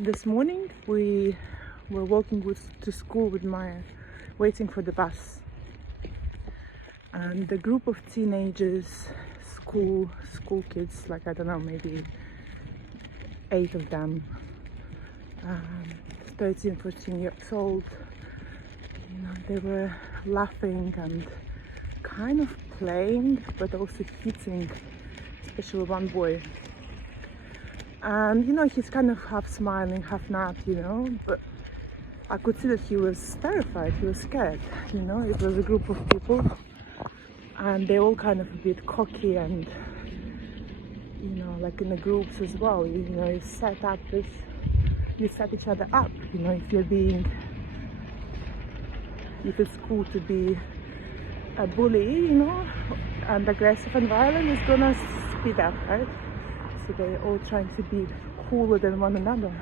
This morning we were walking to school with Maya, waiting for the bus, and the group of teenagers, school kids, like I don't know, maybe 8 of them, 13, 14 years old. They were laughing and kind of playing, but also hitting, especially one boy. And he's kind of half smiling, half not, but I could see that he was terrified, he was scared. It was a group of people and they all kind of a bit cocky and like in the groups as well, you set each other up, if it's cool to be a bully, and aggressive and violent, is gonna speed up, right? So they're all trying to be cooler than one another.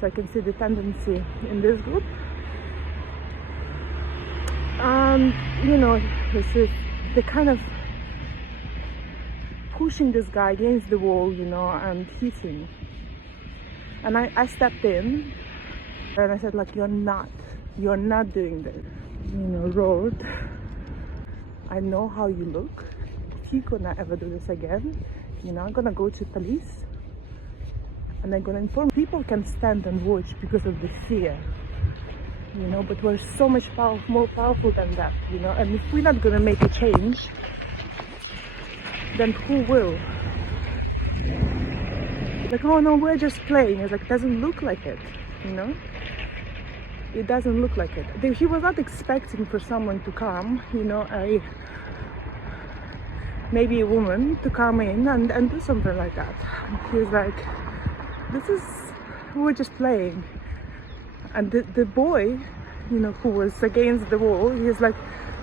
So I can see the tendency in this group. And they're kind of pushing this guy against the wall, and hitting. And I stepped in and I said, like, you're not doing this. Road, I know how you look. If you're gonna ever do this again, I'm gonna go to police and I'm gonna inform. People can stand and watch because of the fear, but we're so much more powerful than that, and if we're not gonna make a change, then who will? Like, oh no, we're just playing. It's like, it doesn't look like it, It doesn't look like it. He was not expecting for someone to come, maybe a woman to come in and do something like that. He was like, we're just playing. And the boy, who was against the wall, he was like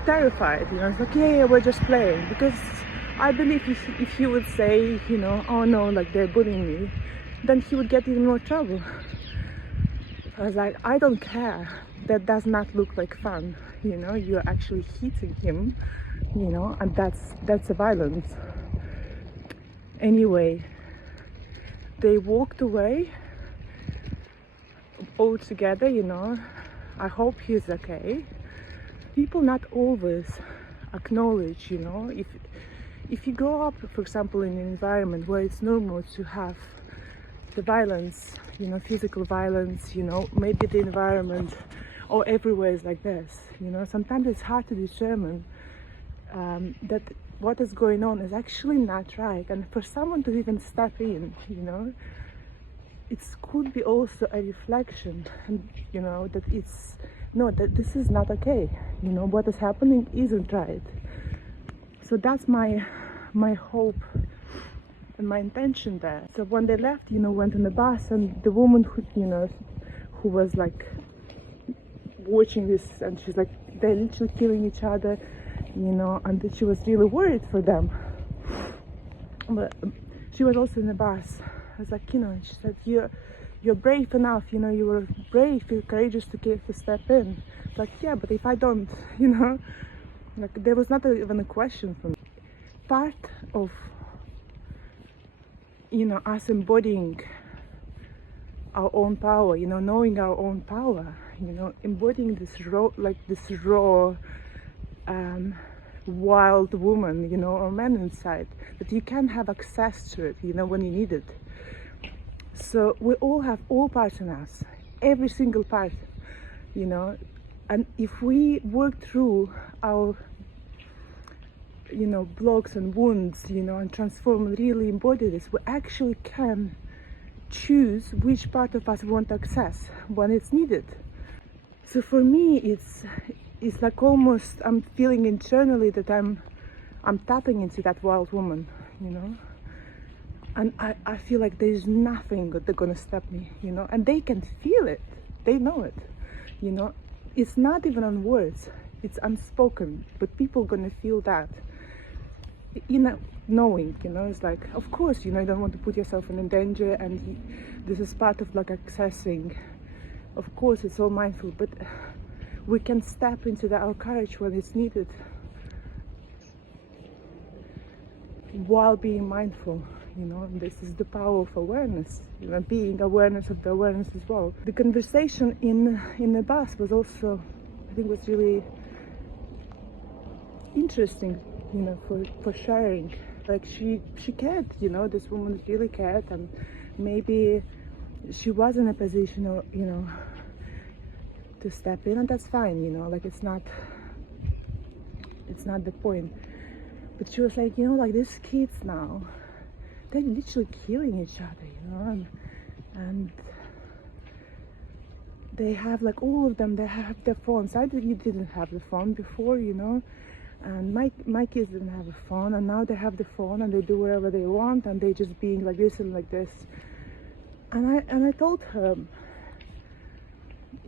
terrified, He's like, yeah, we're just playing. Because I believe if he would say, oh no, like they're bullying me, then he would get even more trouble. I was like, I don't care. That does not look like fun. You're actually hitting him, and that's a violence. Anyway, they walked away all together, I hope he's okay. People not always acknowledge, if you grow up, for example, in an environment where it's normal to have the violence, physical violence, maybe the environment or everywhere is like this, sometimes it's hard to determine that what is going on is actually not right. And for someone to even step in, it could be also a reflection, and that this is not okay, what is happening isn't right. So that's my hope and my intention there. So when they left, went on the bus, and the woman who was like watching this, and she's like, they're literally killing each other, and that she was really worried for them. But she was also in the bus. I was like, she said, you're brave enough, you were brave, you're courageous to step in. Like, yeah, but if I don't, like, there was not even a question for me. Part of us embodying our own power, knowing our own power, embodying this raw wild woman, or man inside, that you can have access to it, when you need it. So we all have all parts in us, every single part, and if we work through our blocks and wounds, and transform and really embody this, we actually can choose which part of us we want to access when it's needed. So for me, it's like almost I'm feeling internally that I'm tapping into that wild woman, and I feel like there's nothing that they're gonna stop me, and they can feel it, they know it, it's not even on words, it's unspoken, but people gonna feel that, knowing, it's like, of course, you don't want to put yourself in danger, and this is part of like accessing. Of course, it's all mindful, but we can step into our courage when it's needed, while being mindful, you know, and this is the power of awareness, you know, being awareness of the awareness as well. The conversation in the bus was also, I think, was really interesting, you know, for sharing. Like she cared, you know, this woman really cared, and maybe she was in a position, you know, to step in, and that's fine, you know, like it's not the point. But she was like, you know, like these kids now, they're literally killing each other, you know, and they have, like, all of them, they have their phones. You didn't have the phone before, you know, and my kids didn't have a phone, and now they have the phone and they do whatever they want, and they just being like this and like this. And I told her,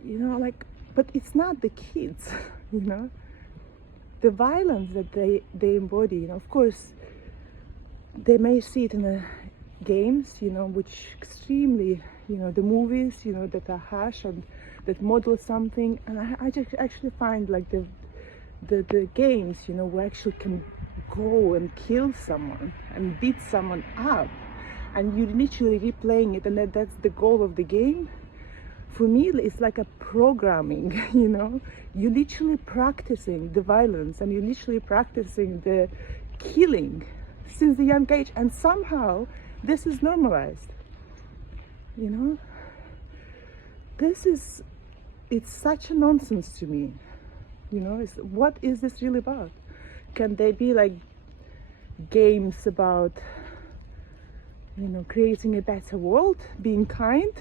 you know, like, but it's not the kids, you know, the violence that they embody, you know. Of course, they may see it in the games, you know, which extremely, you know, the movies, you know, that are harsh and that model something. And I just actually find, like, the games, you know, where actually can go and kill someone and beat someone up, and you're literally replaying it, and that's the goal of the game. For me, it's like a programming, you know. You're literally practicing the violence, and you're literally practicing the killing since a young age, and somehow this is normalized, you know. It's such a nonsense to me, you know. What is this really about? Can they be like games about, you know, creating a better world, being kind,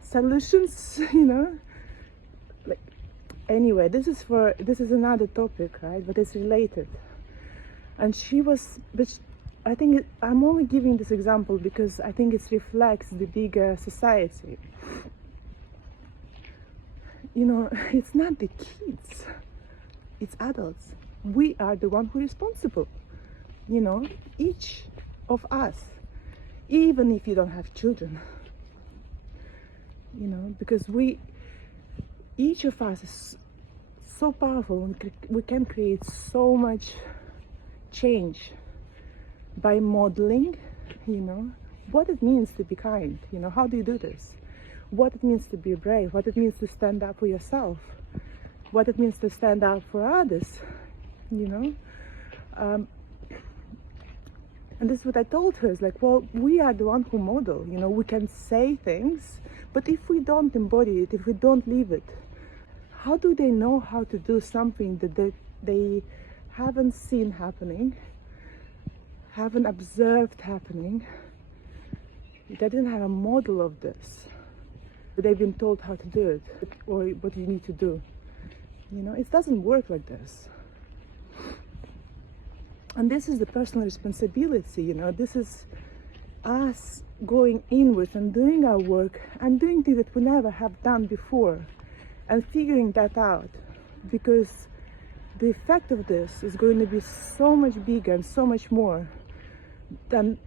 solutions, you know? Like, anyway, this is another topic, right? But it's related. And I think I'm only giving this example because I think it reflects the bigger society. You know, it's not the kids, it's adults. We are the one who is responsible, you know, each of us, even if you don't have children, you know, because each of us is so powerful, and we can create so much change by modeling, you know, what it means to be kind, you know. How do you do this? What it means to be brave, what it means to stand up for yourself, what it means to stand up for others, you know. And this is what I told her, is like, well, we are the one who model, you know. We can say things, but if we don't embody it, if we don't live it, how do they know how to do something that they haven't seen happening, haven't observed happening? They didn't have a model of this. They've been told how to do it, or what you need to do. You know, it doesn't work like this. And this is the personal responsibility, you know. This is us going inwards and doing our work and doing things that we never have done before, and figuring that out, because the effect of this is going to be so much bigger and so much more than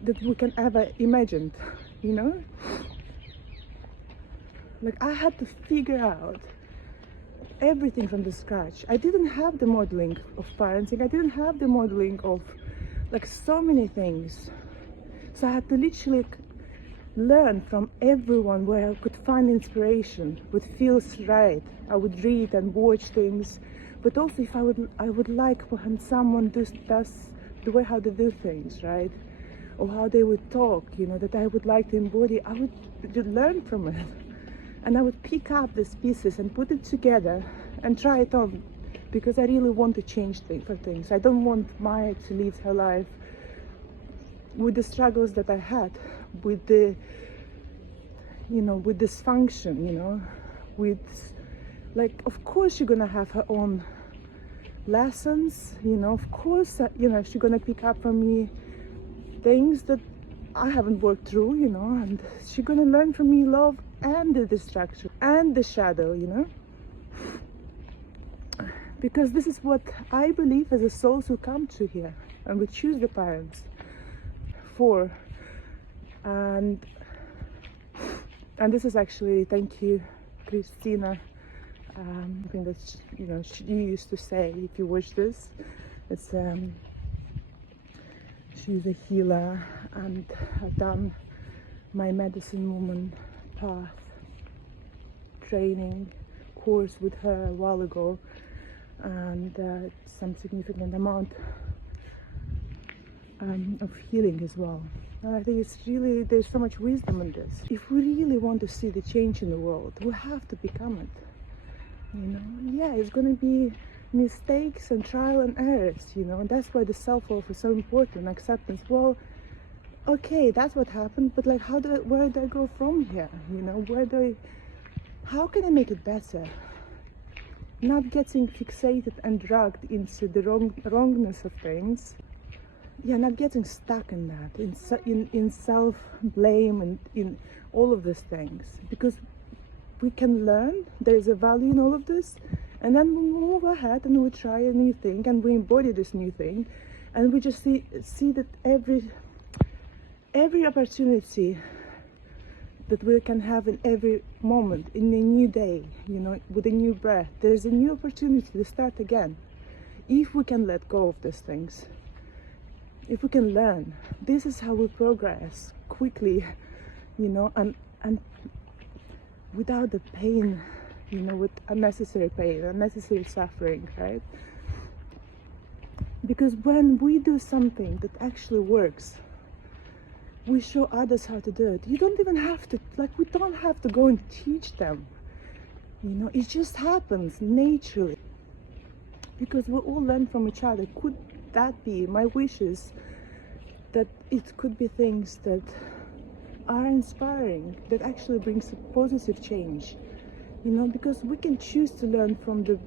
that we can ever imagine, you know. Like, I had to figure out everything from the scratch. I didn't have the modeling of parenting. I didn't have the modeling of, like, so many things. So I had to literally learn from everyone where I could find inspiration, what feels right. I would read and watch things, but also if I would like when someone does the way how they do things, right? Or how they would talk, you know, that I would like to embody, I would learn from it. And I would pick up these pieces and put it together and try it on, because I really want to change things. I don't want Maya to live her life with the struggles that I had, with the, you know, with dysfunction, you know, with, like, of course she's gonna have her own lessons, you know, of course, you know, she's gonna pick up from me things that I haven't worked through, you know, and she's gonna learn from me love and the distraction and the shadow, you know, because this is what I believe as a souls who come to here, and we choose the parents for. And this is actually, thank you, Christina. I think that, you know, she used to say, if you watch this, it's She's a healer, and I've done my medicine woman path training course with her a while ago, and some significant amount of healing as well. And I think it's really, there's so much wisdom in this. If we really want to see the change in the world, we have to become it. Yeah, it's going to be mistakes and trial and errors, and that's why the self-worth is so important. Acceptance. Well, okay, that's what happened, but like, where do I go from here? How can I make it better? Not getting fixated and dragged into the wrongness of things. Yeah, not getting stuck in that, in self-blame and in all of these things, because we can learn there's a value in all of this, and then we move ahead and we try a new thing and we embody this new thing, and we just see that every opportunity that we can have in every moment, in a new day, with a new breath, there's a new opportunity to start again. If we can let go of these things, if we can learn, this is how we progress quickly, and without the pain, with unnecessary pain, unnecessary suffering, right? Because when we do something that actually works, we show others how to do it. You don't even have to, we don't have to go and teach them. It just happens naturally. Because we all learn from each other. Could that be my wishes, that it could be things that are inspiring, that actually brings a positive change, because we can choose to learn from the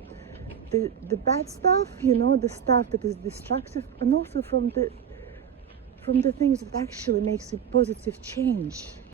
bad stuff, the stuff that is destructive, and also from the things that actually makes a positive change.